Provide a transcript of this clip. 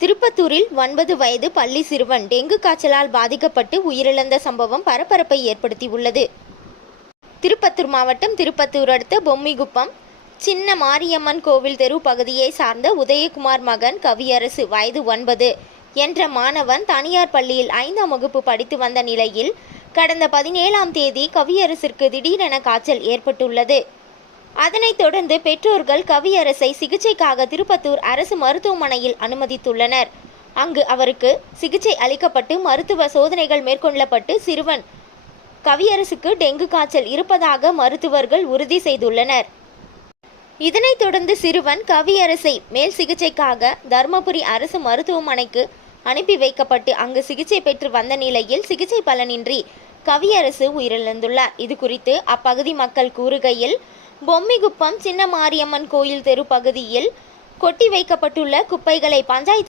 திருப்பத்தூரில் 9 வயது பள்ளி சிறுவன் டெங்கு காய்ச்சலால் பாதிக்கப்பட்டு உயிரிழந்த சம்பவம் பரபரப்பை ஏற்படுத்தியுள்ளது. திருப்பத்தூர் மாவட்டம் திருப்பத்தூர் அடுத்த பொம்மிகுப்பம் சின்ன மாரியம்மன் கோவில் தெரு பகுதியை சார்ந்த உதயகுமார் மகன் கவியரசு வயது 9 என்ற மாணவன் தனியார் பள்ளியில் 5ஆம் வகுப்பு படித்து வந்த நிலையில் கடந்த 17ஆம் தேதி கவியரசிற்கு திடீரென காய்ச்சல் ஏற்பட்டுள்ளது. அதனைத் தொடர்ந்து பெற்றோர்கள் கவியரசை சிகிச்சைக்காக திருப்பத்தூர் அரசு மருத்துவமனையில் அனுமதித்துள்ளனர். அங்கு அவருக்கு சிகிச்சை அளிக்கப்பட்டு மருத்துவ சோதனைகள் மேற்கொள்ளப்பட்டு சிறுவன் கவியரசுக்கு டெங்கு காய்ச்சல் இருப்பதாக மருத்துவர்கள் உறுதி செய்துள்ளனர். இதனைத் தொடர்ந்து சிறுவன் கவியரசை மேல் சிகிச்சைக்காக தருமபுரி அரசு மருத்துவமனைக்கு அனுப்பி வைக்கப்பட்டு அங்கு சிகிச்சை பெற்று வந்த நிலையில் சிகிச்சை பலனின்றி கவியரசு உயிரிழந்துள்ளார். இது குறித்து அப்பகுதி மக்கள் கூறுகையில், பொம்மிகுப்பம் சின்ன மாரியம்மன் கோயில் தெரு பகுதியில் கொட்டி வைக்கப்பட்டுள்ள குப்பைகளை பஞ்சாயத்து